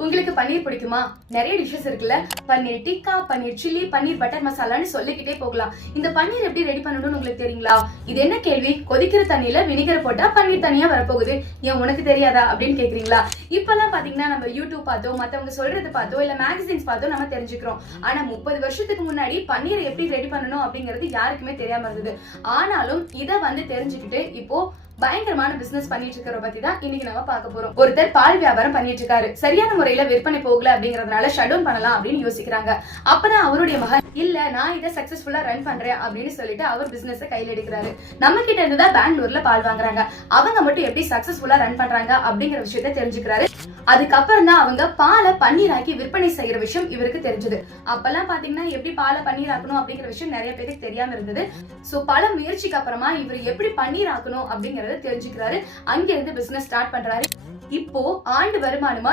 உங்களுக்கு பன்னீர் பிடிக்குமா? நிறைய டிஷ்ஷஸ் இருக்குல்ல. பன்னீர் டிக்கா, பன்னீர் சில்லி, பன்னீர் பட்டர் மசாலான்னு சொல்லிக்கிட்டே போகலாம். இந்த பன்னீர் எப்படி ரெடி பண்ணணும்னு உங்களுக்கு தெரியுங்களா? இது என்ன கேள்வி? கொதிக்கிற தண்ணியில வினிகர் போட்டா பன்னீர் தனியா வரப்போகுது, ஏன் உனக்கு தெரியாதா அப்படின்னு கேக்குறீங்களா? இப்பெல்லாம் பாத்தீங்கன்னா நம்ம யூடியூப் பார்த்தோ, மத்தவங்க சொல்றது பார்த்தோ, இல்ல மேகசின்ஸ் பார்த்தோ நம்ம தெரிஞ்சுக்கிறோம். ஆனா 30 வருஷத்துக்கு முன்னாடி பன்னீரை எப்படி ரெடி பண்ணணும் அப்படிங்கிறது யாருக்குமே தெரியாம இருந்தது. ஆனாலும் இத தெரிஞ்சுக்கிட்டு இப்போ பயங்கரமான பிசினஸ் பண்ணிட்டு இருக்கிற பத்தி தான் இன்னைக்கு நம்ம பார்க்க போறோம். ஒருத்தர் பால் வியாபாரம் பண்ணிட்டு இருக்காரு. சரியான முறையில விற்பனை போகல அப்படிங்கறதுனால ஷட் டவுன் பண்ணலாம் அப்படின்னு யோசிக்கிறாங்க. அப்பதான் அவருடைய மகன் இல்ல நான் இதை சக்சஸ்ஃபுல்லா ரன் பண்றேன் அப்படின்னு சொல்லிட்டு அவர் பிசினஸ் கையில எடுக்கிறாரு. நம்ம கிட்ட இருந்து தான் பெங்களூர்ல பால் வாங்குறாங்க. அவங்க மட்டும் எப்படி சக்சஸ்ஃபுல்லா ரன் பண்றாங்க அப்படிங்கிற விஷயத்த தெரிஞ்சுக்கிறாரு. அதுக்கப்புறம் தான் அவங்க பாலை பன்னீராக்கி விற்பனை செய்யற விஷயம் இவருக்கு தெரிஞ்சது. அப்பெல்லாம் பாத்தீங்கன்னா எப்படி பாலை பன்னீர் ஆக்கணும் அப்படிங்கிற விஷயம் நிறைய பேருக்கு தெரியாம இருந்தது. சோ பல முயற்சிக்கு அப்புறமா இவர் எப்படி பன்னீர் ஆக்கணும் அப்படிங்கறத தெரிஞ்சுக்கிறாரு. அங்க இருந்து பிசினஸ் ஸ்டார்ட் பண்றாரு. இப்போ ஆண்டு வருமானமா